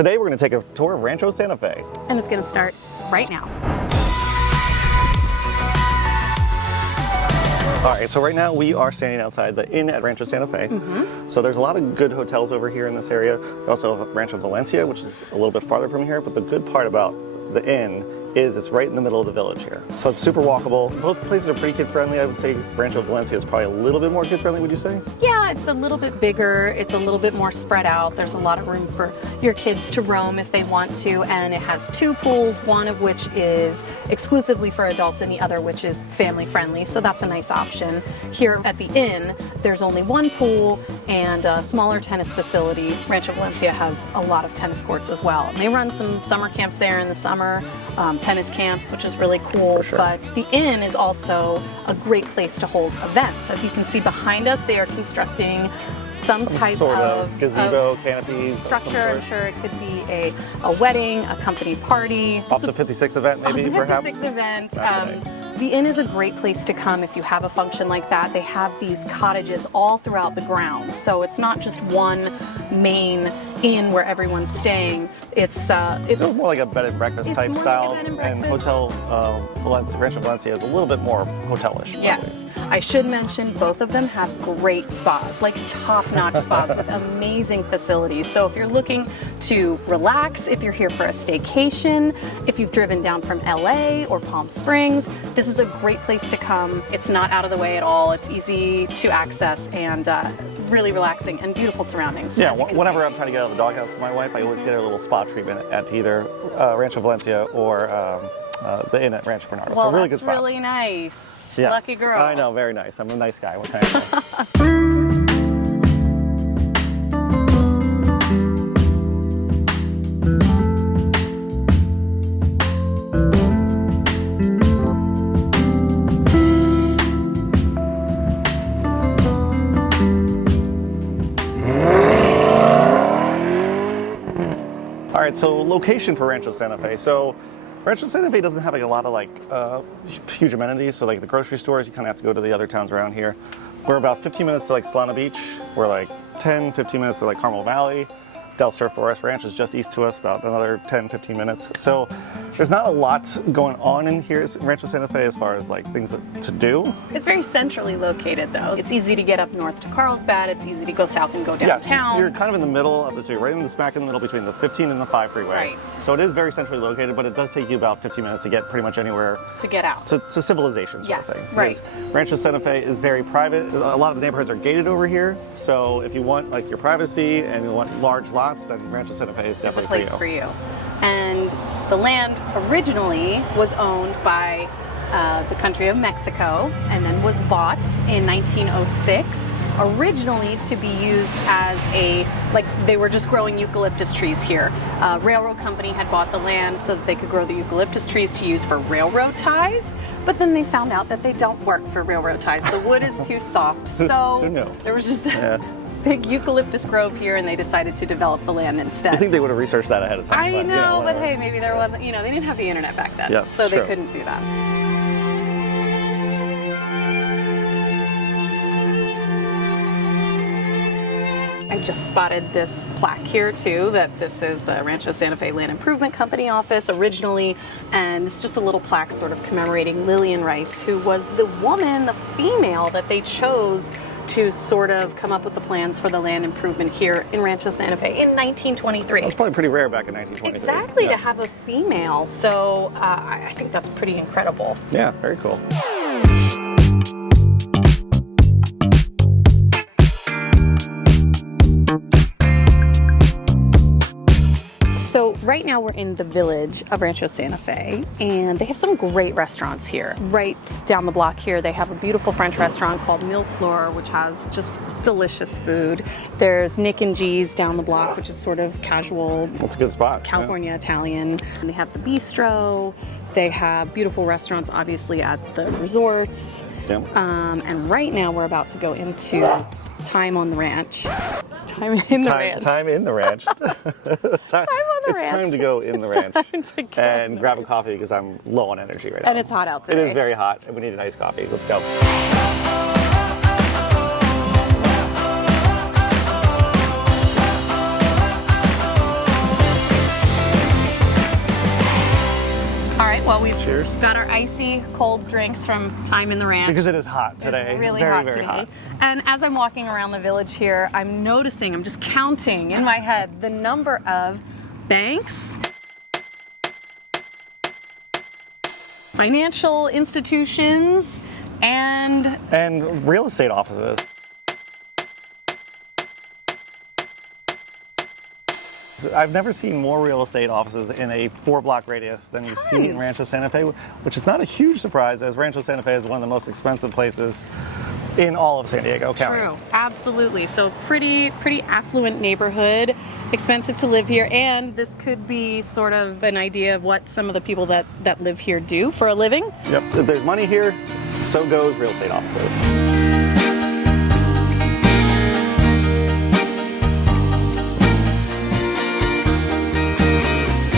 Today we're going to take a tour of Rancho Santa Fe. And it's going to start right now. All right, so right now we are standing outside the inn at Rancho Santa Fe. So there's a lot of good hotels over here in this area. We also have Rancho Valencia, which is a little bit farther from here, but the good part about the inn is it's right in the middle of the village here. So it's super walkable. Both places are pretty kid-friendly. I would say Rancho Valencia is probably a little bit more kid-friendly, would you say? Yeah, it's a little bit bigger. It's a little bit more spread out. There's a lot of room for your kids to roam if they want to. And it has two pools, one of which is exclusively for adults and the other which is family-friendly. So that's a nice option. Here at the inn, there's only one pool and a smaller tennis facility. Rancho Valencia has a lot of tennis courts as well. And they run some summer camps there in the summer. Tennis camps, which is really cool. For sure. But the inn is also a great place to hold events. As you can see behind us, they are constructing some type sort of gazebo, canopies, structure. I'm sure it could be a wedding, a company party. Off the 56 event, maybe, off the perhaps? 56 event. Fascinating. The inn is a great place to come if you have a function like that. They have these cottages all throughout the grounds, so it's not just one main inn where everyone's staying. It's more like a bed and breakfast type style, like and Hotel Rancho Valencia is a little bit more hotelish. Yes. I should mention both of them have great spas, like top-notch spas with amazing facilities. So if you're looking to relax, if you're here for a staycation, if you've driven down from LA or Palm Springs, this is a great place to come. It's not out of the way at all. It's easy to access and really relaxing and beautiful surroundings. Yeah, whenever I'm trying to get out of the doghouse with my wife, I always get a little spa treatment at either Rancho Valencia or the inn at Rancho Bernardo. Well, so really good that's spots. really nice. Yes. Lucky girl. I know, very nice. I'm a nice guy. What can I say? All right, so location for Rancho Santa Fe. So Rancho Santa Fe doesn't have like a lot of huge amenities. So like the grocery stores, you kind of have to go to the other towns around here. We're about 15 minutes to like Solana Beach. We're like 10, 15 minutes to like Carmel Valley. Del Sur Forest Ranch is just east to us, about another 10, 15 minutes. So there's not a lot going on in here in Rancho Santa Fe as far as like things to do. It's very centrally located though. It's easy to get up north to Carlsbad. It's easy to go south and go downtown. Yes, you're kind of in the middle of the city, right in the smack in the middle between the 15 and the 5 freeway. Right. So it is very centrally located, but it does take you about 15 minutes to get pretty much anywhere. To get out. To civilization sort of Yes, thing. right. Because Rancho Santa Fe is very private. A lot of the neighborhoods are gated over here. So if you want like your privacy and you want large lots, then Rancho Santa Fe is definitely the place for you. And the land originally was owned by the country of Mexico and then was bought in 1906, originally to be used as they were just growing eucalyptus trees here. Railroad company had bought the land so that they could grow the eucalyptus trees to use for railroad ties. But then they found out that they don't work for railroad ties. The wood is too soft. So there was just big eucalyptus grove here, and they decided to develop the land instead. I think they would have researched that ahead of time. I know, but hey, maybe there wasn't, they didn't have the internet back then, yes, so they couldn't do that. I just spotted this plaque here too, that this is the Rancho Santa Fe Land Improvement Company office originally, and it's just a little plaque sort of commemorating Lillian Rice, who was the woman, the female that they chose to sort of come up with the plans for the land improvement here in Rancho Santa Fe in 1923. That's probably pretty rare back in 1923. Exactly, to have a female. So I think that's pretty incredible. Yeah, very cool. So right now we're in the village of Rancho Santa Fe, and they have some great restaurants here. Right down the block here, they have a beautiful French restaurant called Mille Fleurs, which has just delicious food. There's Nick and G's down the block, which is sort of casual. That's a good spot. California Italian. And they have the bistro. They have beautiful restaurants, obviously, at the resorts. Yep. And right now we're about to go into Time on the Ranch. Time in the ranch. Time in the ranch. Time on the ranch. It's time to go in the ranch and grab a coffee because I'm low on energy right now. And it's hot out today. It is very hot, and we need a nice coffee. Let's go. while we've Cheers. got our icy cold drinks from time in the ranch. Because it is hot today. It's really very, hot very today. hot. And as I'm walking around the village here, I'm noticing, I'm just counting in my head the number of banks, financial institutions, and real estate offices. I've never seen more real estate offices in a 4-block radius than you see in Rancho Santa Fe, which is not a huge surprise, as Rancho Santa Fe is one of the most expensive places in all of San Diego County. True, absolutely. So pretty affluent neighborhood, expensive to live here, and this could be sort of an idea of what some of the people that live here do for a living. Yep, if there's money here, so goes real estate offices.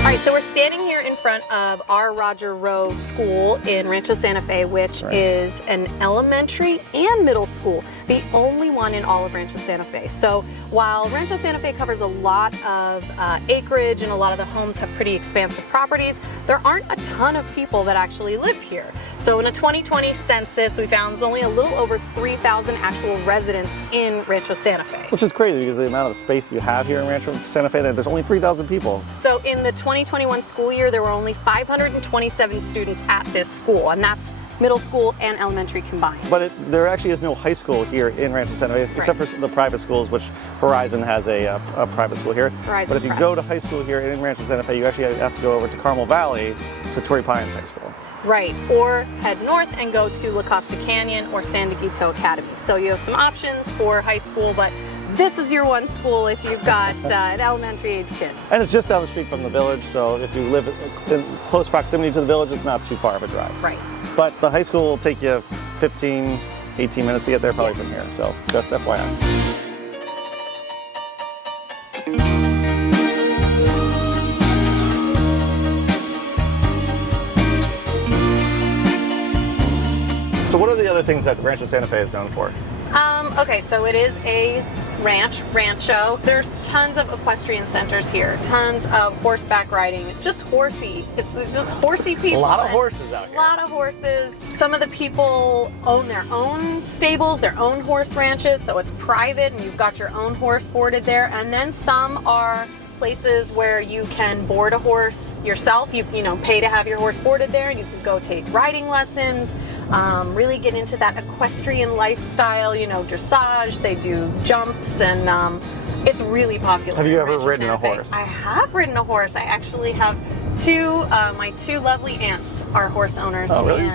All right, so we're standing here in front of our Roger Rowe School in Rancho Santa Fe, which is an elementary and middle school, the only one in all of Rancho Santa Fe. So while Rancho Santa Fe covers a lot of acreage and a lot of the homes have pretty expansive properties, there aren't a ton of people that actually live here. So in a 2020 census, we found there's only a little over 3,000 actual residents in Rancho Santa Fe. Which is crazy because the amount of space you have here in Rancho Santa Fe, there's only 3,000 people. So in the 2021 school year, there were only 527 students at this school, and that's middle school and elementary combined. But there actually is no high school here in Rancho Santa Fe, except for the private schools, which Horizon has a private school here. Horizon but if you go to high school here in Rancho Santa Fe, you actually have to go over to Carmel Valley to Torrey Pines High School. Right, or head north and go to La Costa Canyon or San Dieguito Academy. So you have some options for high school, but this is your one school if you've got an elementary age kid. And it's just down the street from the village, so if you live in close proximity to the village, it's not too far of a drive. Right. But the high school will take you 15, 18 minutes to get there probably from here, so just FYI. So what are the other things that Rancho Santa Fe is known for? Okay, so it is a rancho. There's tons of equestrian centers here, tons of horseback riding. It's just horsey. It's just horsey people. A lot of horses out here. A lot of horses. Some of the people own their own stables, their own horse ranches, so it's private and you've got your own horse boarded there. And then some are places where you can board a horse yourself. You pay to have your horse boarded there, and you can go take riding lessons, really get into that equestrian lifestyle, dressage. They do jumps, and it's really popular. Have you in ever Rancho ridden Santa a Fe. horse? I have ridden a horse. I actually have my two lovely aunts are horse owners. Oh, really?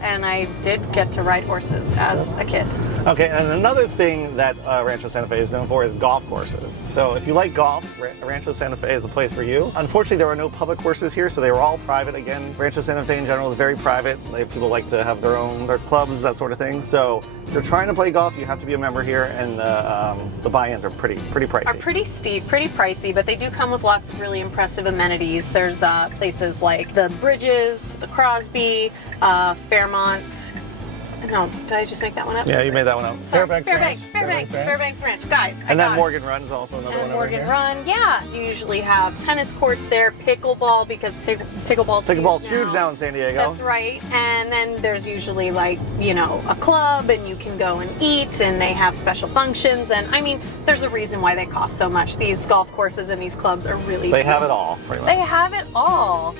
And I did get to ride horses as a kid. Okay, and another thing that Rancho Santa Fe is known for is golf courses. So if you like golf, Rancho Santa Fe is the place for you. Unfortunately, there are no public courses here, so they were all private. Again, Rancho Santa Fe in general is very private. People like to have their clubs, that sort of thing. So if you're trying to play golf, you have to be a member here, and the buy-ins are pretty pricey. Are pretty steep, pretty pricey, but they do come with lots of really impressive amenities. There's places like the Bridges, the Crosby, Fairmont. No, did I just make that one up? Yeah, you made that one up. Fairbanks Ranch, guys. And then Morgan Run is also another one over Morgan here. Run, yeah. You usually have tennis courts there, pickleball, because pickleball's huge now in San Diego. That's right. And then there's usually a club, and you can go and eat, and they have special functions. And I mean, there's a reason why they cost so much. These golf courses and these clubs are really They have it all, pretty much. They have it all.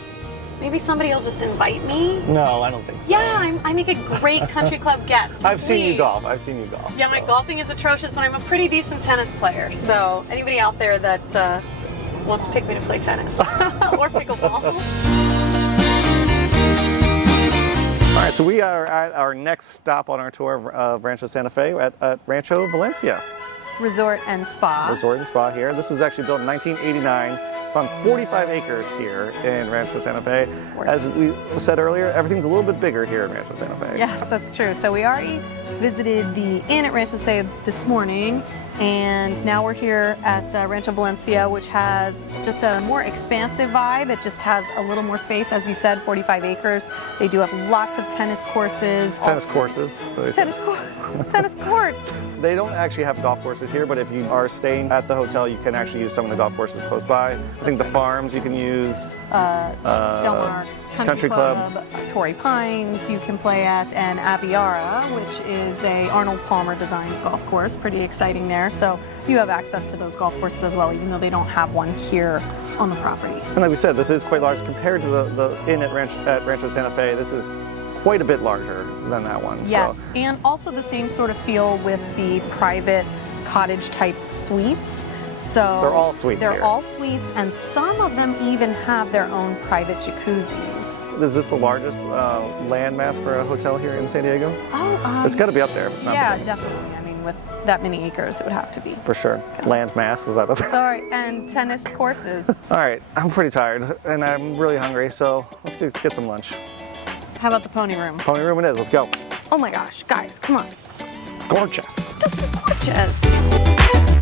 Maybe somebody will just invite me. No, I don't think so. Yeah, I make a great country club guest. I've seen you Please. golf. Yeah, my golfing is atrocious, but I'm a pretty decent tennis player. So anybody out there that wants to take me to play tennis or pickleball. All right, so we are at our next stop on our tour of Rancho Santa Fe at Rancho Valencia. Resort and Spa. Resort and Spa here. This was actually built in 1989. It's on 45 acres here in Rancho Santa Fe. As we said earlier, everything's a little bit bigger here in Rancho Santa Fe. Yes, that's true. So we already visited the inn at Rancho Santa Fe this morning, and now we're here at Rancho Valencia, which has just a more expansive vibe. It just has a little more space, as you said, 45 acres. They do have lots of tennis courses. Tennis courses. So Tennis courts. They don't actually have golf courses here, but if you are staying at the hotel, you can actually use some of the golf courses close by. I think the farms you can use. Del Mar Country Club, Torrey Pines you can play at, and Aviara, which is a Arnold Palmer designed golf course. Pretty exciting there. So you have access to those golf courses as well, even though they don't have one here on the property. And like we said, this is quite large compared to the inn at Rancho Santa Fe. This is quite a bit larger than that one. Yes, so. and also the same sort of feel with the private cottage type suites. So they're all suites They're here. all suites, and some of them even have their own private jacuzzis. Is this the largest landmass for a hotel here in San Diego? Oh, It's got to be up there. If it's not yeah, the definitely. I mean, with that many acres, it would have to be. For sure. Landmass, is that a Sorry, and tennis courses. All right, I'm pretty tired and I'm really hungry, so let's get some lunch. How about the pony room? Pony room it is, let's go. Oh my gosh, guys, come on. Gorgeous. This is gorgeous.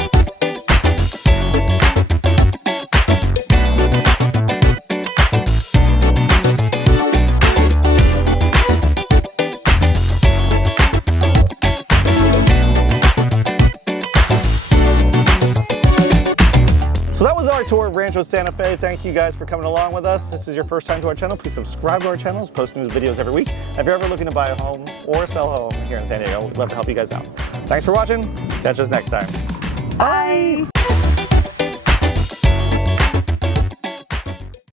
So that was our tour of Rancho Santa Fe. Thank you guys for coming along with us. If this is your first time to our channel, please subscribe to our channels, post new videos every week. If you're ever looking to buy a home or sell a home here in San Diego, we'd love to help you guys out. Thanks for watching. Catch us next time. Bye.